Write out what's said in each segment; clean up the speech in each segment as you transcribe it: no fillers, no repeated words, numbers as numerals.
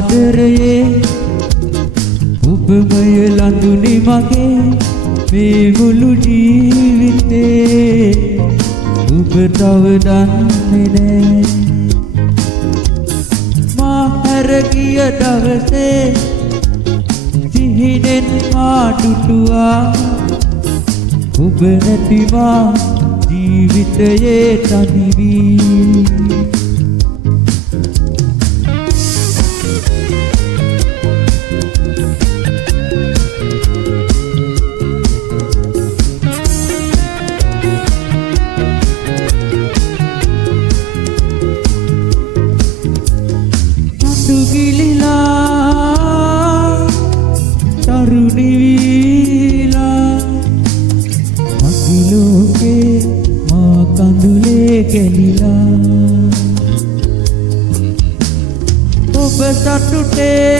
ආදරයේ ඔබමය ලඳුනේ මගේ මේ මුළු ජීවිතේ ඔබ තව දන්නේ නෑ මා හැර ගිය දවසේ සිහිනෙන් මා දුටුවා ඔබ නැති මා ජීවිතයේ තනි වී ගිලිලා තරුණි වීලා මගේ ලෝකේ මා කඳුලේ ගැලිලා ඔබ සතුටේ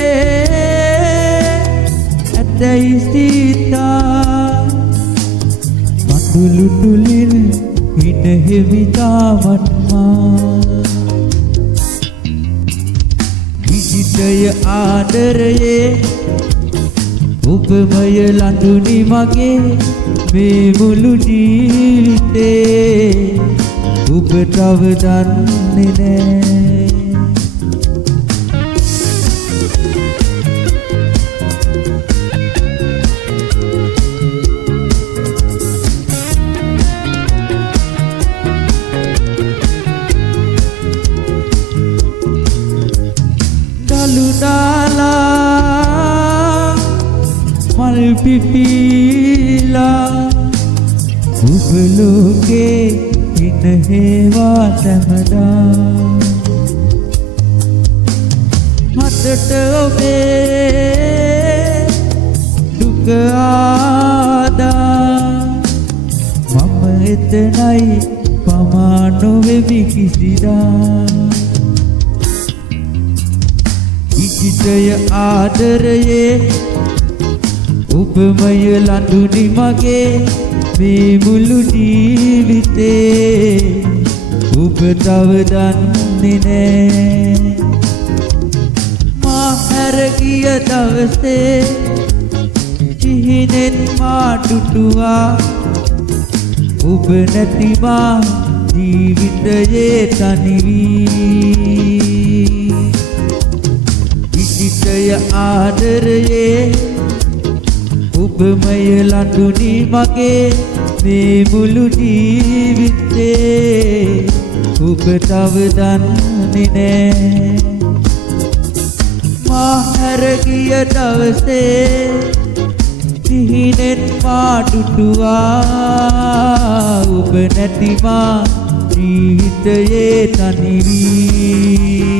ඇතැයි සීතා මතුළු තුලින් හිට හෙවිතාවත් මා විජිතය ආදරයේ ඔබමය ලඳුනි මගේ මේ මුළු ජීවිතේ ඔබ තව දන්නේ නෑ දාලා මල් පිපිලා ඔබ ලෝකේ ඉන්න හේවා සැමදා මතට ඔබේ දුක ආදා මම එතනයි පමා නොවෙමි කිසිදා විජිතය ආදරයේ ඔබමය ලඳුනි මගේ මේ මුළු ජීවිතේ ඔබ තව දන්නේ නෑ මා හැර ගිය දවසේ සිහිනෙන් මා දුටුවා ඔබ නැති මා ජීවිතයේ තනි වී විජිතය ආදරයේ ඔබමය ලඳුනි මගේ මේ මුළු ජීවිතේ ඔබ තව දන්නේ නෑ මා හැර ගිය දවසේ සිහිනෙන් මා දුටුවා ඔබ නැති මා ජීවිතයේ තනි වී